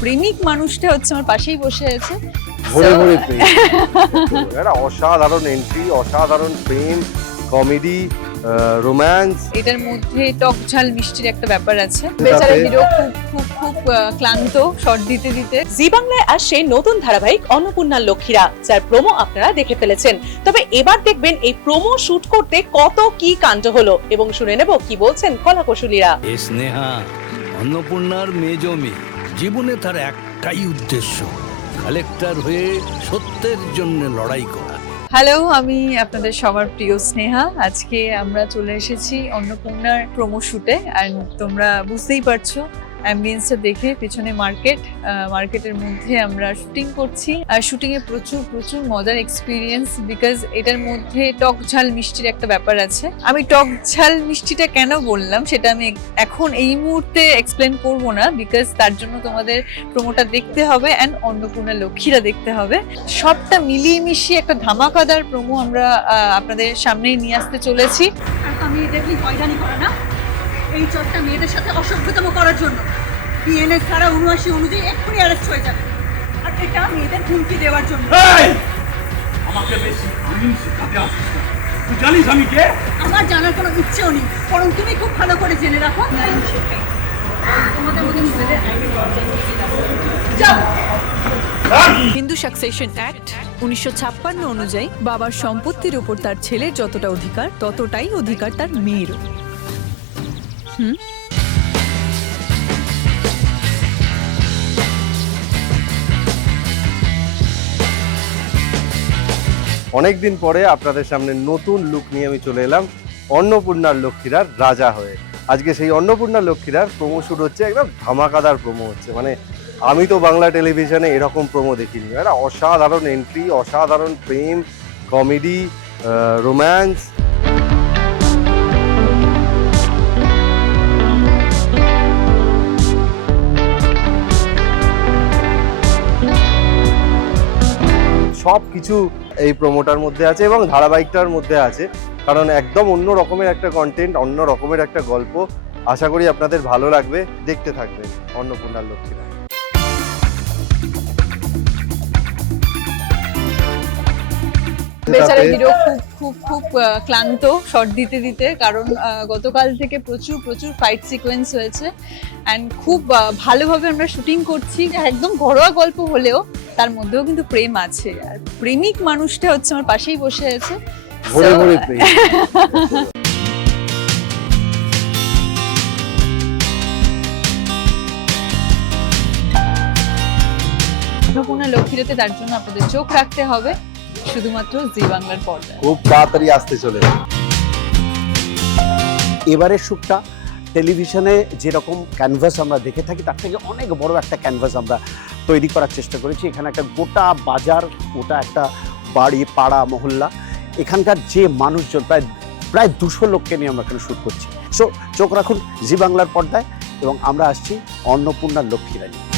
প্রেমিক মানুষটা হচ্ছে আমার পাশেই বসে আছে। ভরে ভরে প্রেম। একটা অসাধারণ এন্ট্রি, অসাধারণ প্রেম, কমেডি, রোম্যান্স। এটার মধ্যে টক ঝাল মিষ্টির একটা ব্যাপার আছে। বেচারা হিরো খুব খুব খুব ক্লান্ত শর্ট দিতে দিতে। জি বাংলায় আসছে নতুন ধারাবাহিক অন্নপূর্ণার লক্ষ্মীরা, যার প্রোমো আপনারা দেখে ফেলেছেন। তবে এবার দেখবেন এই প্রোমো শুট করতে কত কি কাণ্ড হলো, এবং শুনে নেব কি বলছেন কলাকুশলীরা। স্নেহা অন্নপূর্ণার মেজ মেয়ে, জীবনে তার একটাই উদ্দেশ্য, কালেক্টর হয়ে সত্যের জন্য লড়াই করা। হ্যালো, আমি আপনাদের সবার প্রিয় স্নেহা। আজকে আমরা চলে এসেছি অন্নপূর্ণার প্রোমো শুটে। আর তোমরা বুঝতেই পারছো অ্যাম্বিয়েন্সটা দেখে, পেছনে মার্কেটের মধ্যে আমরা শুটিং করছি। আর শুটিং এ প্রচুর প্রচুর মজার এক্সপিরিয়েন্স, বিকজ এটার মধ্যে টক ঝাল মিষ্টির একটা ব্যাপার আছে। আমি টক ঝাল মিষ্টিটা কেন বললাম সেটা আমি এখন এই মুহূর্তে এক্সপ্লেন করব না, বিকজ তার জন্য তোমাদের প্রোমোটা দেখতে হবে অ্যান্ড অন্নপূর্ণা লক্ষ্মীরা দেখতে হবে। সবটা মিলিয়ে মিশিয়ে একটা ধামাকাদার প্রোমো আমরা আপনাদের সামনেই নিয়ে আসতে চলেছি। আর আমি দেখি হয়রানি করে না, এই চটটা মেয়েদের সাথে অসভ্যতম করার জন্য বিএনএস ধারা ৭৯ অনুযায়ী এক্ষুনি অ্যারেস্ট হয়ে যাবে। আর এটা মেয়েদের হুমকি দেওয়ার জন্য। আমাকে বেশি আইন শেখাতে আসিস না। তুই জানিস আমি কে? আমার জানার কোনো ইচ্ছেও নেই, বরং তুমি খুব ভালো করে জেনে রাখো আইন শেখাই। তোমাদের মধ্যে মেয়েদের আইনের দরজা খুলে দাও। যাও। হিন্দু সাকসেশন অ্যাক্ট ১৯৫৬ অনুযায়ী বাবার সম্পত্তির উপর তার ছেলের যতটা অধিকার, ততটাই অধিকার তার মেয়েরও। অনেকদিন পরে আপনাদের সামনে নতুন লুক নিয়ে আমি চলে এলাম অন্নপূর্ণার লক্ষ্মীরার রাজা হয়ে। আজকে সেই অন্নপূর্ণার লক্ষ্মীরার প্রোমো শুট হচ্ছে, একদম ধামাকাদার প্রোমো হচ্ছে। মানে আমি তো বাংলা টেলিভিশনে এরকম প্রোমো দেখিনি। একটা অসাধারণ এন্ট্রি, অসাধারণ প্রেম, কমেডি, রোম্যান্স। সব কিছু এই প্রোমোটার মধ্যে আছে এবং ধারাবাহিকটার মধ্যে আছে, কারণ একদম অন্য রকমের একটা কন্টেন্ট, অন্য রকমের একটা গল্প। আশা করি আপনাদের ভালো লাগবে, দেখতে থাকবেন অন্নপূর্ণার লক্ষ্মীরা। বেচারা হিরো খুব খুব খুব ক্লান্ত শর্ট দিতে দিতে, কারণ গতকাল থেকে প্রচুর প্রচুর ফাইট সিকোয়েন্স হয়েছে অ্যান্ড খুব ভালোভাবে আমরা শুটিং করছি। একদম ঘরোয়া গল্প হলেও তার মধ্যেও কিন্তু প্রেম আছে। আর প্রেমিক মানুষটা হচ্ছে আমার পাশেই বসে আছে। ভরে ভরে প্রেম। অন্নপূর্ণা লক্ষ্মীরাতে তার জন্য আপনাদের চোখ রাখতে হবে শুধুমাত্র জি বাংলার পর্দায়। খুব তাড়াতাড়ি আসতে চলে। এবারের শ্যুটটা টেলিভিশনে যেরকম ক্যানভাস আমরা দেখে থাকি, তার থেকে অনেক বড় একটা ক্যানভাস আমরা তৈরি করার চেষ্টা করেছি। এখানে একটা গোটা বাজার, গোটা একটা বাড়ি, পাড়া, মহল্লা, এখানকার যে মানুষজন প্রায় ২০০ লোককে নিয়ে আমরা এখানে শ্যুট করছি। সো চোখ রাখুন জি বাংলার পর্দায়, এবং আমরা আসছি অন্নপূর্ণার লক্ষ্মীরা নিয়ে।